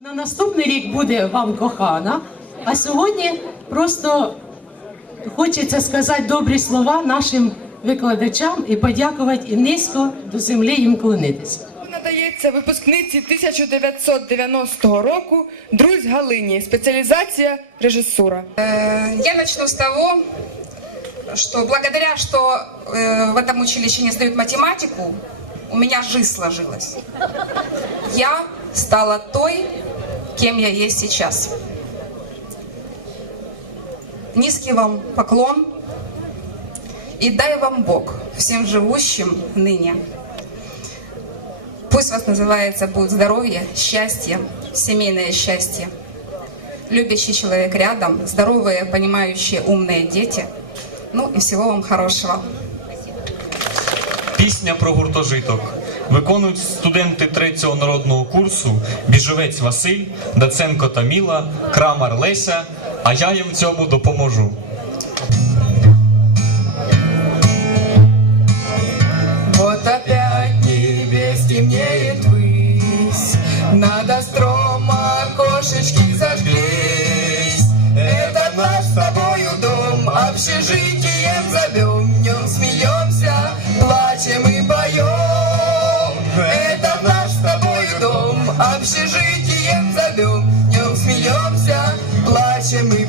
На наступний рік буде вам кохана, а сьогодні просто хочеться сказати добрі слова нашим викладачам і подякувати і низько до землі їм клонитися. Надається випускниці 1990 року Друзь Галині, спеціалізація режисура. Э, Я начну с того, что благодаря, что э, в этом училище не сдают математику, у меня жизнь сложилась. Я стала той, кем я есть сейчас. Низкий вам поклон и дай вам Бог, всем живущим ныне. Пусть вас называется будет здоровье, счастье, семейное счастье любящий человек рядом, здоровые, понимающие, умные дети. Ну и всего вам хорошего. Пісня про гуртожиток. Виконують студенти третього народного курсу Біжовець Василь, Даценко Таміла, Крамар Леся, а я їм в цьому допоможу. Вот опять небес темнеет высь, Над остром окошечки зажглись. Этот наш с тобою дом общежитием общежитием зовем, днем смеемся, плачем и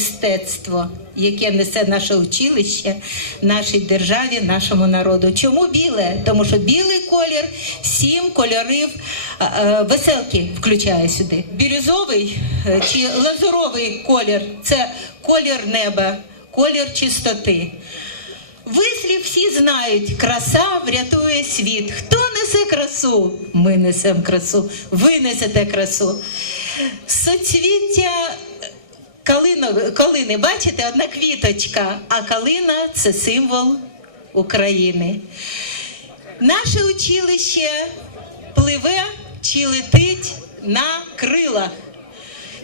мистецтво, яке несе наше училище, нашій державі, нашому народу. Чому біле? Тому що білий колір сім кольорів е, веселки включає сюди. Бірюзовий е, чи лазуровий колір це колір неба, колір чистоти. Вислів всі знають, краса врятує світ. Хто несе красу? Ми несемо красу, ви несете красу. Соцвіття калино- калини, бачите, одна квіточка, а калина це символ України. Наше училище пливе чи летить на крилах.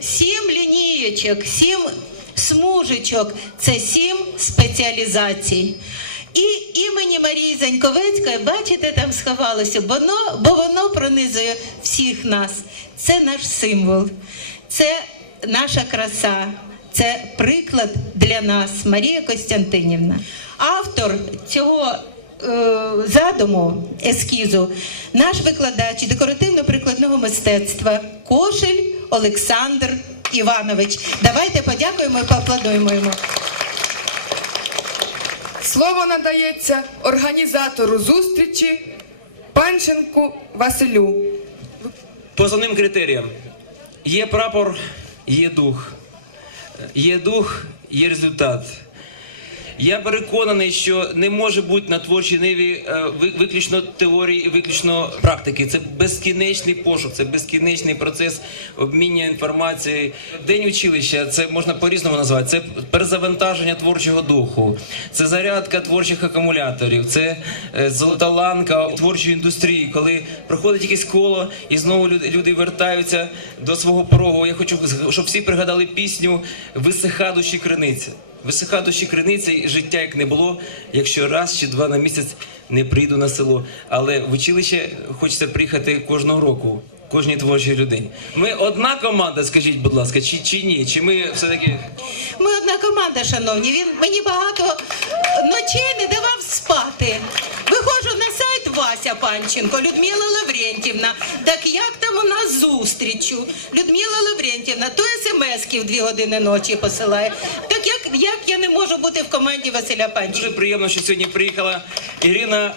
Сім лінієчок, сім смужечок це сім спеціалізацій. І імені Марії Заньковецької, бачите, там сховалося, бо воно, бо воно пронизує всіх нас. Це наш символ, це наша краса, це приклад для нас, Марія Костянтинівна. Автор цього е, задуму ескізу наш викладач декоративно-прикладного мистецтва Кошель Олександр Іванович. Давайте подякуємо і поаплодуємо йому. Слово надається організатору зустрічі Панченку Василю. По основним критеріям є прапор, є дух. Є дух, є результат. Я переконаний, що не може бути на творчій ниві е, ви- виключно теорії і виключно практики. Це безкінечний пошук, це безкінечний процес обміння інформацією. День училища це можна по-різному назвати. Це перезавантаження творчого духу, це зарядка творчих акумуляторів, це е, золота ланка творчої індустрії, коли проходить якесь коло і знову люди, люди вертаються до свого порогу. Я хочу, щоб всі пригадали пісню Висиха душі криниця. Висиха душі криниця і життя як не було, якщо раз чи два на місяць не прийду на село. Але в училище хочеться приїхати кожного року, кожній творчій людині. Ми одна команда, скажіть, будь ласка, чи, чи ні? Чи ми все-таки Ми одна команда, шановні. Він мені багато ночей не давав спати. Виходжу на сайт Вася Панченко, Людмила Лаврентівна. Так як там у нас зустрічу? Людмила Лаврентівна, то смс-ки в дві години ночі посилає. Так як, як я не можу бути в команді Василя Панченка? дуже приємно, що сьогодні приїхала Ірина.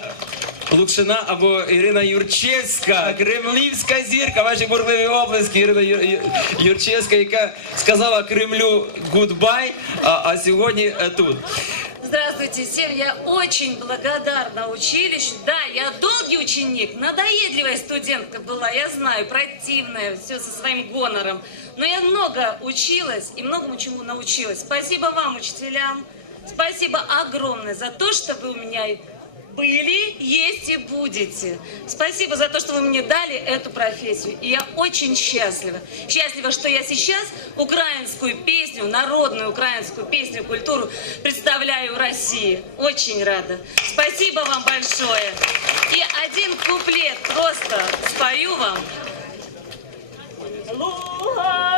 Лукшина або Ірина Юрчевська, кремлівська зірка, ваші бурливі облески, Ірина Юр- Юрчевська, яка сказала Кремлю гудбай, а, а сьогодні е, тут. Здравствуйте всем, я очень благодарна училищу. Да, я долгий ученик, надоедливая студентка была, я знаю, противная, все со своим гонором. Но я много училась и многому чему научилась. Спасибо вам, учителям. Спасибо огромное за то, что вы у меня были, есть и будете. Спасибо за то, что вы мне дали эту профессию. И я очень счастлива. Счастлива, что я сейчас украинскую песню, народную украинскую песню, культуру представляю России. Очень рада. Спасибо вам большое. И один куплет просто спою вам. Луговая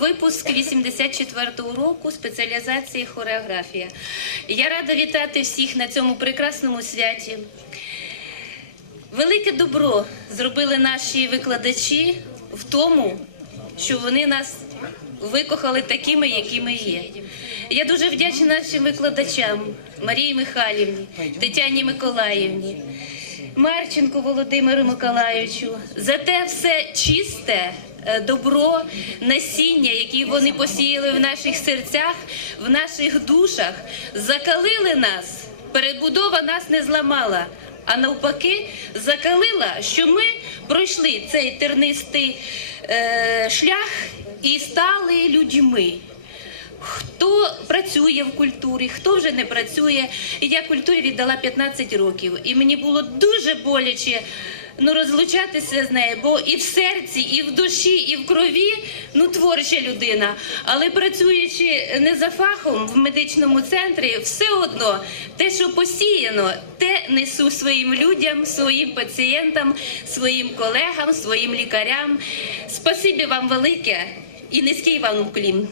Випуск 84-го року спеціалізації хореографія. Я рада вітати всіх на цьому прекрасному святі. Велике добро зробили наші викладачі в тому, що вони нас викохали такими, якими є. Я дуже вдячна нашим викладачам Марії Михайлівні, Тетяні Миколаївні, Марченку Володимиру Миколаївичу за те все чисте. Е, Добро, насіння, які вони посіяли в наших серцях, в наших душах, закалили нас. Перебудова нас не зламала, а навпаки, закалила, що ми пройшли цей тернистий е, шлях і стали людьми. Хто працює в культурі, хто вже не працює. Я культурі віддала 15 років. І мені було дуже боляче ну, розлучатися з нею, бо і в серці, і в душі, і в крові ну, творча людина. Але працюючи не за фахом в медичному центрі, все одно те, що посіяно, те несу своїм людям, своїм пацієнтам, своїм колегам, своїм лікарям. Спасибі вам велике і низький вам уклін.